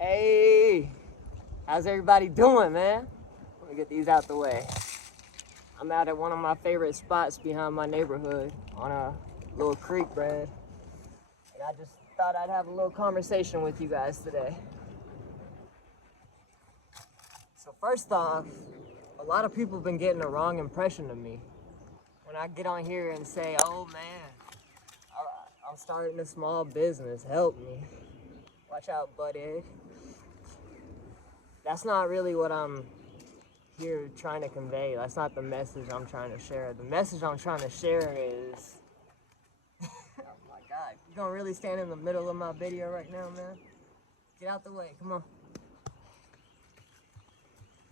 Hey, how's everybody doing, man? Let me get these out the way. I'm out at one of my favorite spots behind my neighborhood on a little creek bed. And I just thought I'd have a little conversation with you guys today. So first off, a lot of people have been getting a wrong impression of me. When I get on here and say, oh man, I'm starting a small business, help me. Watch out, butt egg. That's not really what I'm here trying to convey. That's not the message I'm trying to share. The message I'm trying to share is, oh my God, you gonna really stand in the middle of my video right now, man? Get out the way, come on.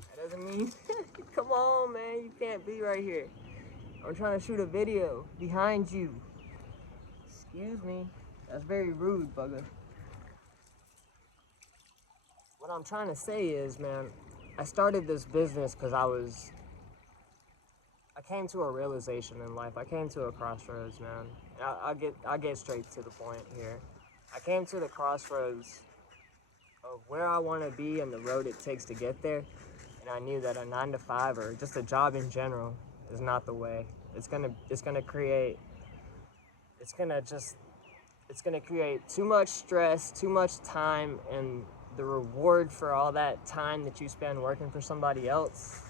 That doesn't mean, come on, man, you can't be right here. I'm trying to shoot a video behind you. Excuse me, that's very rude, bugger. What I'm trying to say is, man, I started this business because I came to a realization in life. I came to a crossroads, man. I'll get straight to the point here. I came to the crossroads of where I want to be and the road it takes to get there. And I knew that a 9-to-5 or just a job in general is not the way. It's gonna create too much stress, too much time, and the reward for all that time that you spend working for somebody else,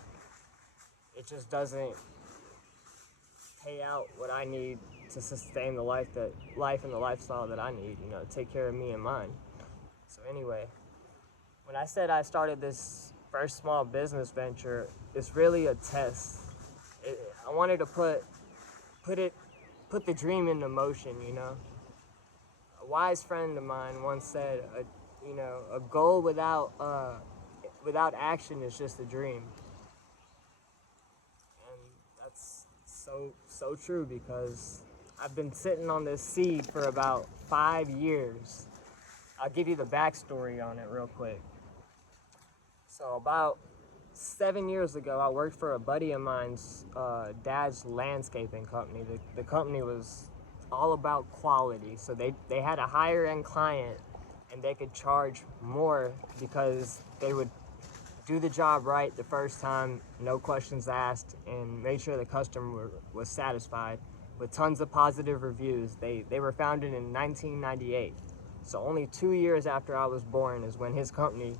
it just doesn't pay out what I need to sustain the life and the lifestyle that I need, you know, to take care of me and mine. So anyway, when I said I started this first small business venture, it's really a test. I wanted to put the dream into motion, you know. A wise friend of mine once said, a goal without action is just a dream. And that's so true, because I've been sitting on this seed for about 5 years. I'll give you the backstory on it real quick. So about 7 years ago, I worked for a buddy of mine's dad's landscaping company. The company was all about quality, so they had a higher end client and they could charge more because they would do the job right the first time, no questions asked, and made sure the customer was satisfied with tons of positive reviews. They were founded in 1998, so only 2 years after I was born is when his company,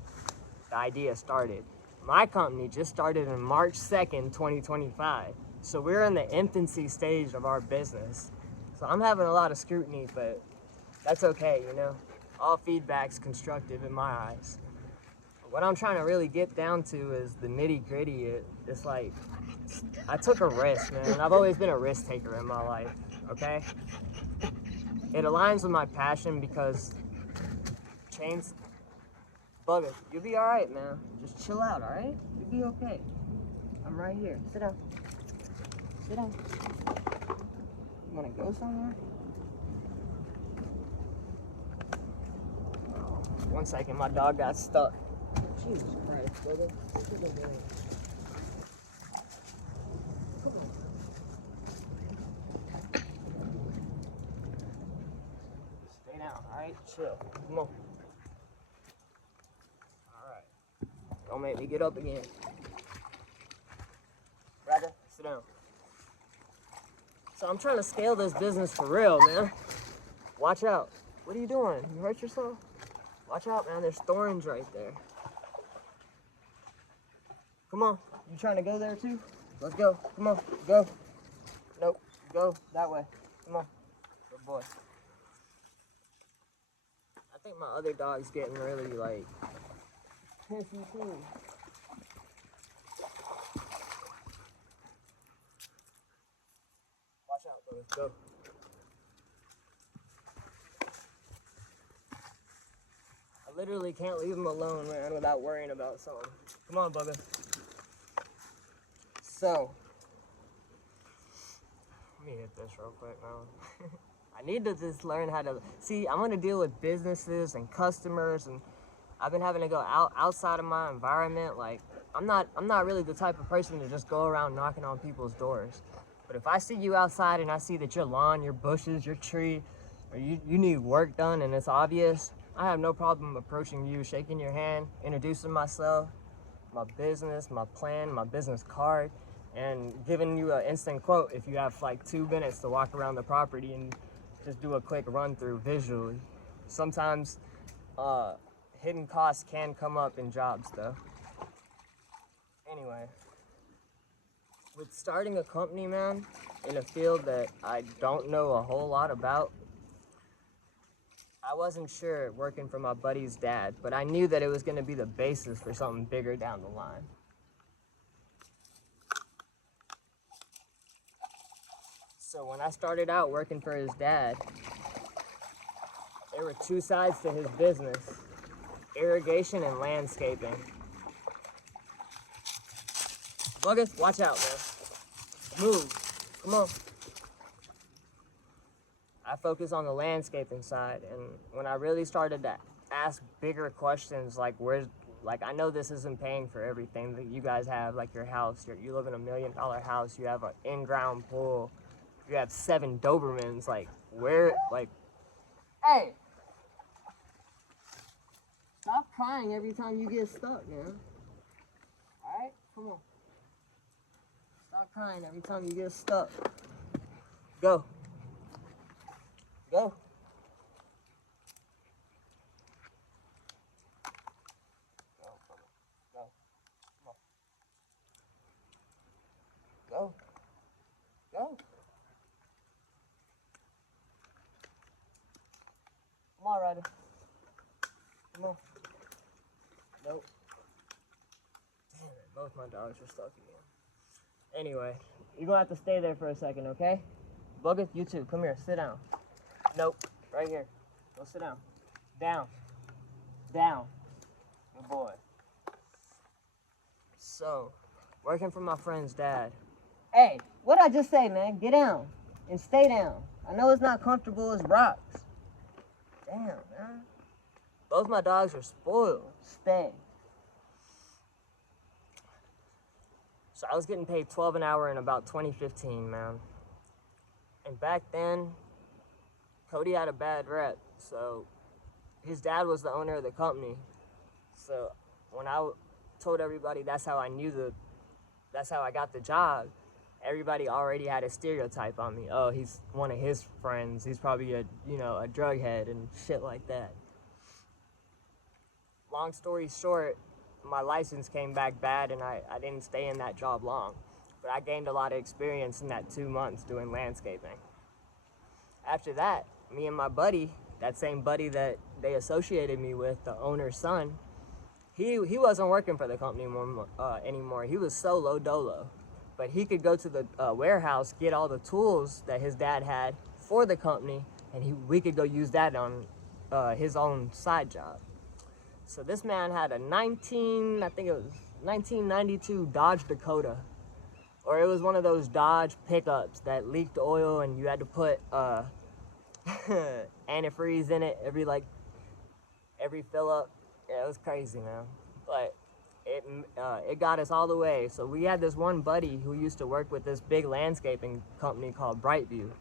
the idea started. My company just started on March 2nd, 2025, so we're in the infancy stage of our business. So I'm having a lot of scrutiny, but that's okay, you know? All feedback's constructive in my eyes. What I'm trying to really get down to is the nitty gritty. It's like, I took a risk, man. I've always been a risk taker in my life, okay? It aligns with my passion because chains, bugger, you'll be all right, man. Just chill out, all right? You'll be okay. I'm right here. Sit down. Sit down. You wanna go somewhere? 1 second, my dog got stuck. Jesus Christ, brother. Stay down, alright? Chill. Come on. Alright. Don't make me get up again. Brother, sit down. So I'm trying to scale this business for real, man. Watch out. What are you doing? You hurt yourself? Watch out, man. There's thorns right there. Come on. You trying to go there too? Let's go. Come on. Go. Nope. Go that way. Come on. Good boy. I think my other dog's getting really, like, pissy too. Watch out, brother. Go. I literally can't leave him alone, man, without worrying about something. Come on, bugger. So, let me hit this real quick, man. I need to just learn how to, see, I'm gonna deal with businesses and customers, and I've been having to go outside of my environment. Like, I'm not really the type of person to just go around knocking on people's doors. But if I see you outside and I see that your lawn, your bushes, your tree, or you need work done and it's obvious, I have no problem approaching you, shaking your hand, introducing myself, my business, my plan, my business card, and giving you an instant quote if you have like 2 minutes to walk around the property and just do a quick run through visually. Sometimes hidden costs can come up in jobs though. Anyway, with starting a company, man, in a field that I don't know a whole lot about, I wasn't sure working for my buddy's dad, but I knew that it was going to be the basis for something bigger down the line. So when I started out working for his dad, there were 2 sides to his business: irrigation and landscaping. Buggers, watch out, man. Move. Come on. I focus on the landscaping side, and when I really started to ask bigger questions, like I know this isn't paying for everything that you guys have, like your house. You live in $1 million house. You have an in-ground pool. You have 7 Dobermans. Like where? Like, hey, stop crying every time you get stuck, man. All right, come on. Stop crying every time you get stuck. Go. Go. Go. Come on. Go. Go. Come on, Ryder. Come on. Nope. Damn it, both my dogs are stuck again. Anyway, you're gonna have to stay there for a second, okay? Buggeth, you too. Come here, sit down. Nope, right here. Go sit down. Down. Down. Good boy. So, working for my friend's dad. Hey, what'd I just say, man? Get down and stay down. I know it's not comfortable as rocks. Damn, man. Both my dogs are spoiled. Stay. So I was getting paid $12 an hour in about 2015, man. And back then, Cody had a bad rep. So his dad was the owner of the company. So when I told everybody that's how I got the job, everybody already had a stereotype on me. Oh, he's one of his friends. He's probably a drug head and shit like that. Long story short, my license came back bad and I didn't stay in that job long. But I gained a lot of experience in that 2 months doing landscaping. After that, me and my buddy, that same buddy that they associated me with, the owner's son, he wasn't working for the company anymore. He was solo dolo. But he could go to the warehouse, get all the tools that his dad had for the company, and we could go use that on his own side job. So this man had a 1992 Dodge Dakota, or it was one of those Dodge pickups that leaked oil and you had to put antifreeze in it every fill up. Yeah, it was crazy, man. But it got us all the way. So we had this one buddy who used to work with this big landscaping company called Brightview.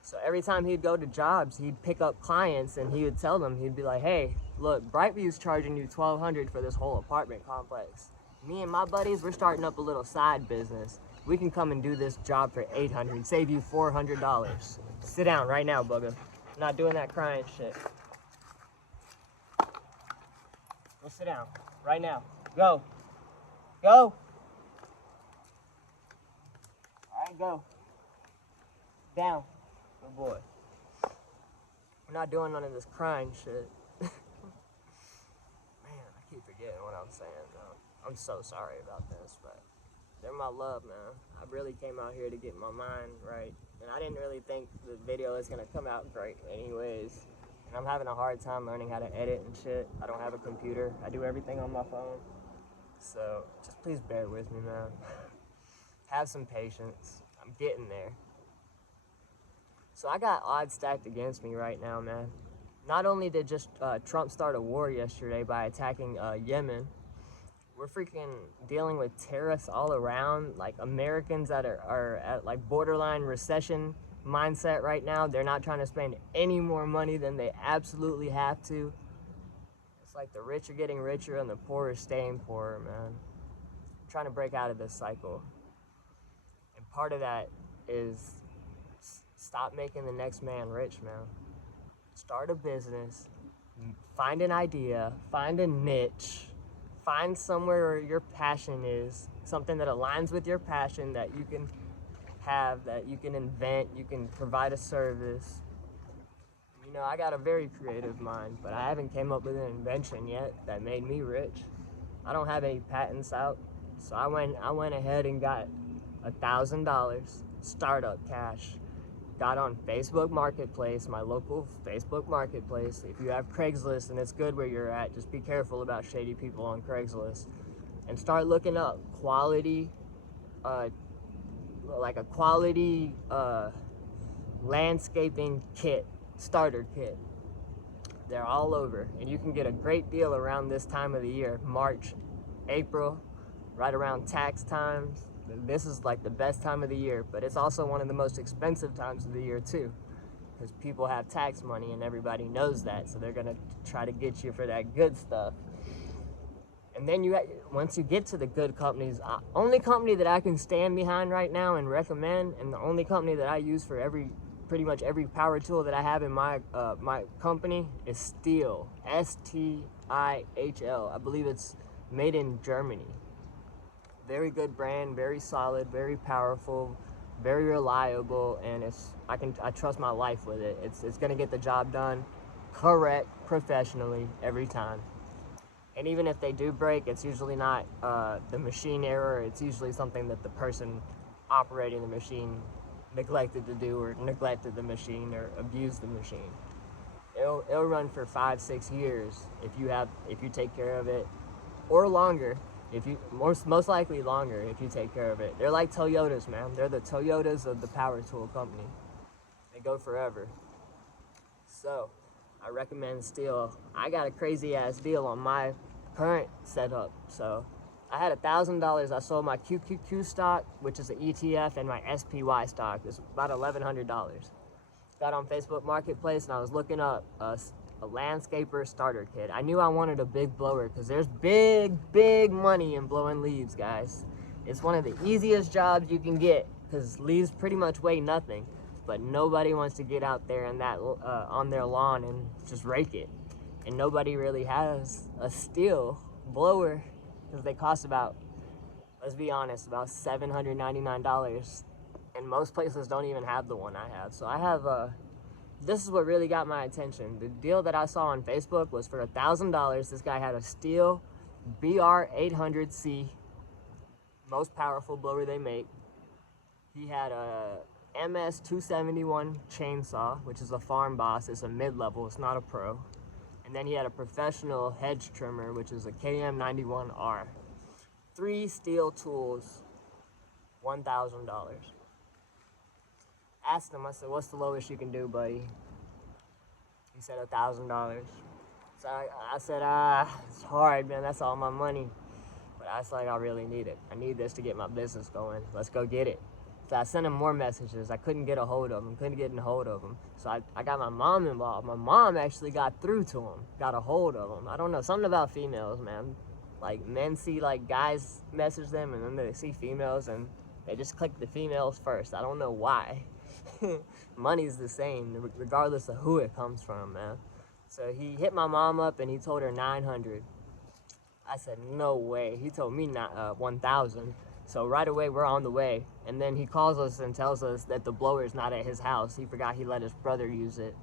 So every time he'd go to jobs, he'd pick up clients and he would tell them, he'd be like, hey, look, Brightview's charging you $1,200 for this whole apartment complex. Me and my buddies, we're starting up a little side business. We can come and do this job for $800, save you $400. Sit down right now, bugger. I'm not doing that crying shit. Go sit down right now. Go. Go. All right, go. Down. Good boy. We're not doing none of this crying shit. Man, I keep forgetting what I'm saying, though. I'm so sorry about this, but they're my love, man. I really came out here to get my mind right, and I didn't really think the video is gonna come out great anyways. And I'm having a hard time learning how to edit and shit. I don't have a computer. I do everything on my phone. So just please bear with me, man. Have some patience. I'm getting there. So I got odds stacked against me right now, man. Not only did Trump start a war yesterday by attacking Yemen, we're freaking dealing with tariffs all around. Like Americans that are at like borderline recession mindset right now. They're not trying to spend any more money than they absolutely have to. like the rich are getting richer and the poor are staying poorer, man. I'm trying to break out of this cycle. And part of that is stop making the next man rich, man. Start a business, find an idea, find a niche, find somewhere where your passion is, something that aligns with your passion that you can have, that you can invent, you can provide a service. You know, I got a very creative mind, but I haven't came up with an invention yet that made me rich. I don't have any patents out, so I went ahead and got $1,000 startup cash. Got on Facebook Marketplace, my local Facebook Marketplace. If you have Craigslist and it's good where you're at, just be careful about shady people on Craigslist. And start looking up quality, like a quality landscaping kit. Starter kit. They're all over, and you can get a great deal around this time of the year, March, April, right around tax times. This is like the best time of the year, but it's also one of the most expensive times of the year too, because people have tax money and everybody knows that, so they're gonna try to get you for that good stuff. And then once you get to the good companies, only company that I can stand behind right now and recommend, and the only company that I use for pretty much every power tool that I have in my my company is Stihl, S-T-I-H-L. I believe it's made in Germany. Very good brand, very solid, very powerful, very reliable, and I trust my life with it. It's gonna get the job done correct, professionally every time. And even if they do break, it's usually not the machine error. It's usually something that the person operating the machine neglected to do, or neglected the machine, or abused the machine. It'll run for 5-6 years if you take care of it, or longer. If you most likely longer if you take care of it. They're like Toyotas, man. They're the Toyotas of the power tool company. They go forever. So I recommend Stihl. I got a crazy ass deal on my current setup. So I had $1,000. I sold my QQQ stock, which is an ETF, and my SPY stock. It's about $1,100. Got on Facebook Marketplace, and I was looking up a landscaper starter kit. I knew I wanted a big blower because there's big money in blowing leaves, guys. It's one of the easiest jobs you can get because leaves pretty much weigh nothing, but nobody wants to get out there and on their lawn and just rake it. And nobody really has a Stihl blower because they cost about, let's be honest, about $799, and most places don't even have the one I have. So I have this is what really got my attention. The deal that I saw on Facebook was for $1,000. This guy had a Stihl BR800c, most powerful blower they make. He had a MS-271 chainsaw, which is a farm boss. It's a mid-level, it's not a pro. And then he had a professional hedge trimmer, which is a KM91R. 3 Stihl tools, $1,000. Asked him, I said, what's the lowest you can do, buddy? He said $1,000. So I said, it's hard, man, that's all my money. But I was like, I really need it. I need this to get my business going. Let's go get it. So I sent him more messages. I couldn't get a hold of him, So I got my mom involved. My mom actually got through to him, got a hold of him. I don't know, something about females, man. Like, men see, like, guys message them, and then they see females, and they just click the females first. I don't know why. Money's the same, regardless of who it comes from, man. So he hit my mom up, and he told her 900. I said, no way. He told me 1,000. So right away, we're on the way. And then he calls us and tells us that the blower's not at his house. He forgot he let his brother use it.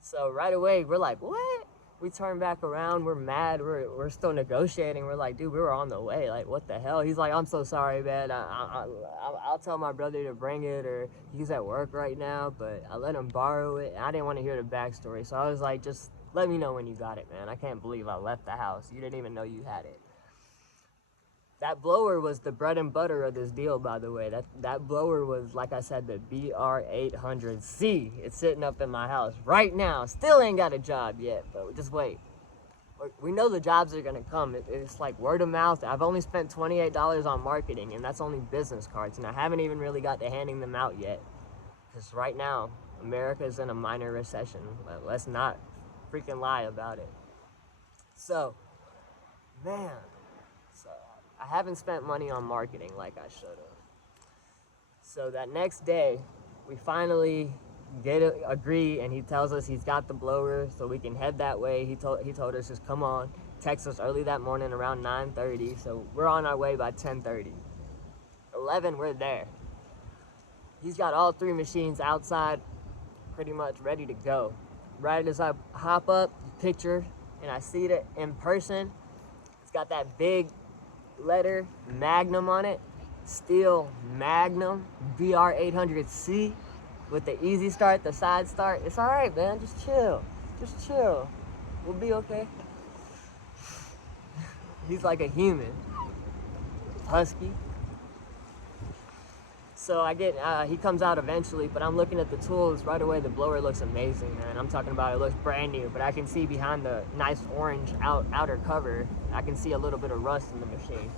So right away, we're like, what? We turn back around, we're mad, we're still negotiating. We're like, dude, we were on the way, like, what the hell? He's like, I'm so sorry, man. I'll tell my brother to bring it, or he's at work right now, but I let him borrow it. I didn't want to hear the backstory, so I was like, just let me know when you got it, man. I can't believe I left the house. You didn't even know you had it. That blower was the bread and butter of this deal, by the way. That blower was, like I said, the BR800c. It's sitting up in my house right now. Still ain't got a job yet, but just wait. We know the jobs are gonna come. It's like word of mouth. I've only spent $28 on marketing, and that's only business cards, and I haven't even really got to handing them out yet. Because right now, America's in a minor recession. Let's not freaking lie about it. So, man, so I haven't spent money on marketing like I should have. So that next day, we finally agree, and he tells us he's got the blower, so we can head that way. He told us just come on. Text us early that morning around 9:30, so we're on our way by 10:30. 11, we're there. He's got all three machines outside, pretty much ready to go. Right as I hop up, picture, and I see it in person, it's got that big letter Magnum on it, Stihl Magnum BR800c with the easy start, the side start. It's all right, man. Just chill. Just chill. We'll be okay. He's like a human. Husky. So I get, he comes out eventually, but I'm looking at the tools right away. The blower looks amazing, man. I'm talking about it looks brand new, but I can see behind the nice orange outer cover, I can see a little bit of rust in the machine.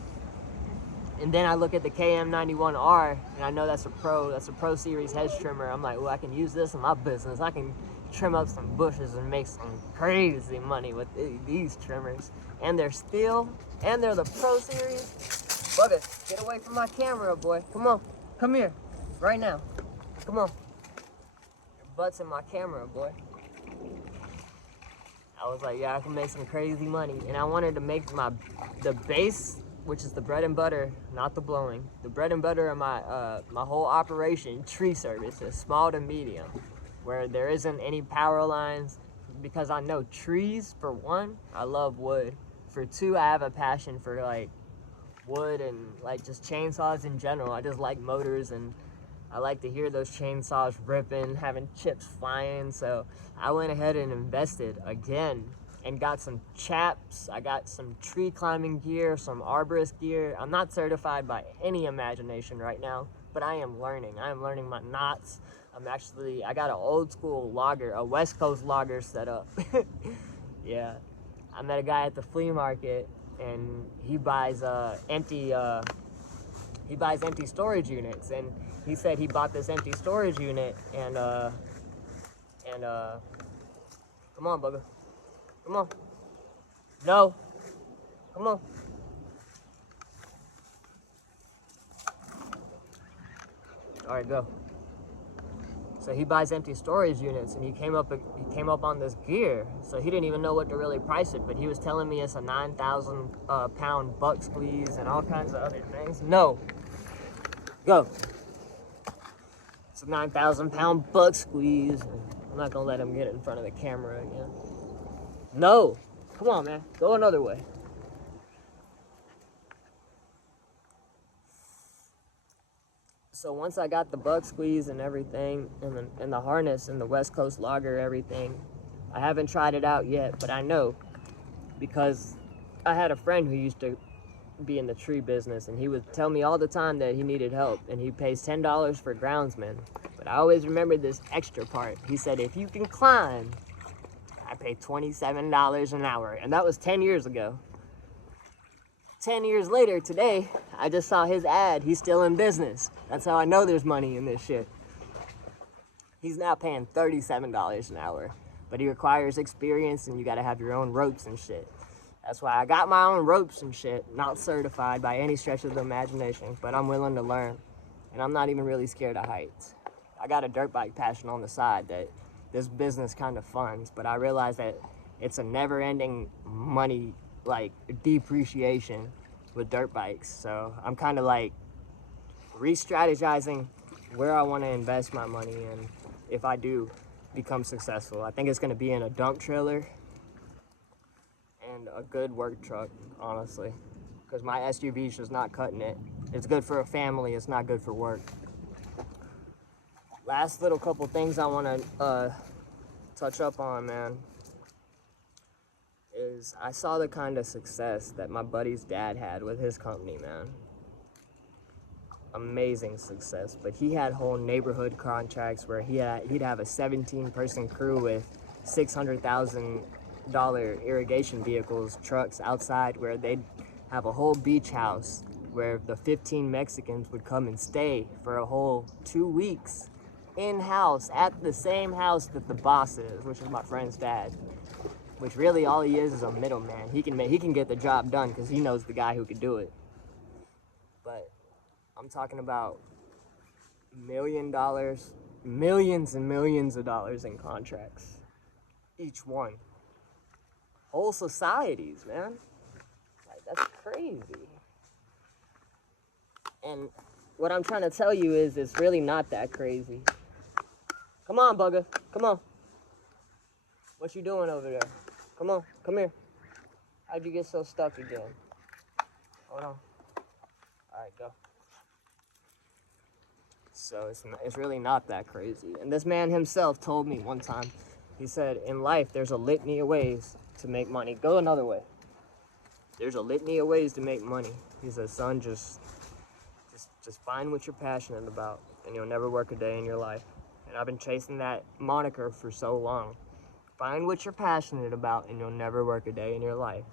And then I look at the KM91R, and I know that's a Pro Series hedge trimmer. I'm like, well, I can use this in my business. I can trim up some bushes and make some crazy money with these trimmers. And they're Stihl, and they're the Pro Series. Bugger, get away from my camera, boy. Come on, come here, right now. Come on. Your butt's in my camera, boy. I was like, yeah, I can make some crazy money. And I wanted to make the base, which is the bread and butter, not the blowing. The bread and butter of my whole operation, tree service, is small to medium, where there isn't any power lines, because I know trees, for one, I love wood. For two, I have a passion for like wood and like just chainsaws in general. I just like motors, and I like to hear those chainsaws ripping, having chips flying. So I went ahead and invested again and got some chaps. I got some tree climbing gear, some arborist gear. I'm not certified by any imagination right now, but I am learning. I am learning my knots. I got an old school logger, a West Coast logger set up. Yeah, I met a guy at the flea market, and he buys empty storage units, and he said he bought this empty storage unit, and come on, bugger. Come on. No. Come on. All right, go. So he buys empty storage units, and he came up on this gear. So he didn't even know what to really price it, but he was telling me it's a 9,000 pound buck squeeze and all kinds of other things. No. Go. It's a 9,000 pound buck squeeze. I'm not gonna let him get it in front of the camera again. No. Come on, man. Go another way. So once I got the buck squeeze and everything, and the harness and the West Coast logger, everything, I haven't tried it out yet, but I know, because I had a friend who used to be in the tree business, and he would tell me all the time that he needed help, and he pays $10 for groundsman. But I always remembered this extra part. He said, if you can climb, I pay $27 an hour, and that was 10 years ago. 10 years later, today, I just saw his ad. He's still in business. That's how I know there's money in this shit. He's now paying $37 an hour, but he requires experience, and you gotta have your own ropes and shit. That's why I got my own ropes and shit, not certified by any stretch of the imagination, but I'm willing to learn, and I'm not even really scared of heights. I got a dirt bike passion on the side that this business kind of funds, but I realize that it's a never-ending money, like, depreciation with dirt bikes. So I'm kind of like re-strategizing where I want to invest my money in if I do become successful. I think it's going to be in a dump trailer and a good work truck, honestly, because my SUV's just not cutting it. It's good for a family, it's not good for work. Last little couple things I want to touch up on, man, is I saw the kind of success that my buddy's dad had with his company, man. Amazing success, but he had whole neighborhood contracts where he'd have a 17-person crew with $600,000 irrigation vehicles, trucks outside, where they'd have a whole beach house where the 15 Mexicans would come and stay for a whole 2 weeks in-house at the same house that the boss is, which is my friend's dad. which really all he is a middleman. He can get the job done because he knows the guy who could do it. But I'm talking about $1 million, millions and millions of dollars in contracts, each one. Whole societies, man. Like, that's crazy. And what I'm trying to tell you is it's really not that crazy. Come on, bugger. Come on. What you doing over there? Come on. Come here. How'd you get so stuck again? Hold on. All right, go. So it's really not that crazy. And this man himself told me one time, he said, in life, there's a litany of ways to make money. Go another way. There's a litany of ways to make money. He said, son, just find what you're passionate about, and you'll never work a day in your life. And I've been chasing that moniker for so long. Find what you're passionate about, and you'll never work a day in your life.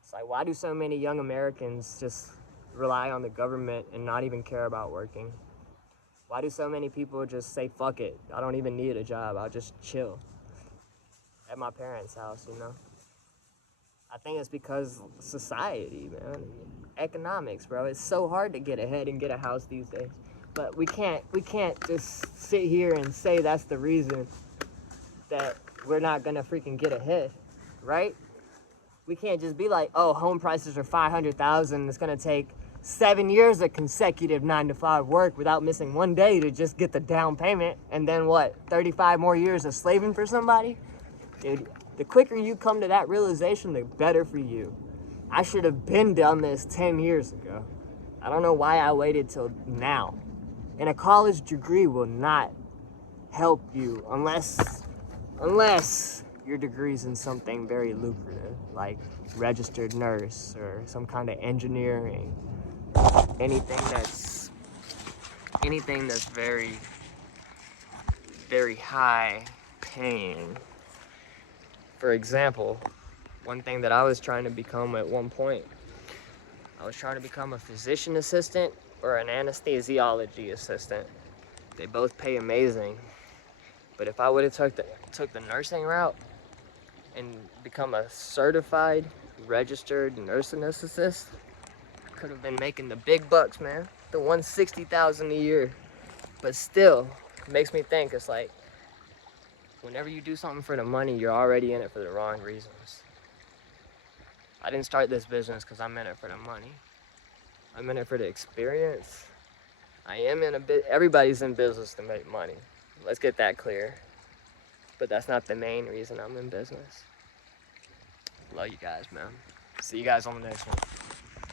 It's like, why do so many young Americans just rely on the government and not even care about working? Why do so many people just say, fuck it, I don't even need a job, I'll just chill at my parents' house, you know? I think it's because society, man. Economics, bro. It's so hard to get ahead and get a house these days. But we can't just sit here and say that's the reason that we're not gonna freaking get ahead, right? We can't just be like, oh, home prices are $500,000. It's gonna take 7 years of consecutive 9-to-5 work without missing one day to just get the down payment, and then what? 35 more years of slaving for somebody? Dude, the quicker you come to that realization, the better for you. I should have been done this 10 years ago. I don't know why I waited till now. And a college degree will not help you unless your degree's in something very lucrative, like registered nurse or some kind of engineering. Anything that's very, very high paying. For example, one thing that I was trying to become at one point, I was trying to become a physician assistant or an anesthesiology assistant. They both pay amazing. But if I would have took the nursing route and become a certified, registered nurse anesthetist, I could have been making the big bucks, man. The $160,000 a year. But still, it makes me think, it's like, whenever you do something for the money, you're already in it for the wrong reasons. I didn't start this business because I'm in it for the money. I'm in it for the experience. I am in a bit. Everybody's in business to make money. Let's get that clear. But that's not the main reason I'm in business. Love you guys, man. See you guys on the next one.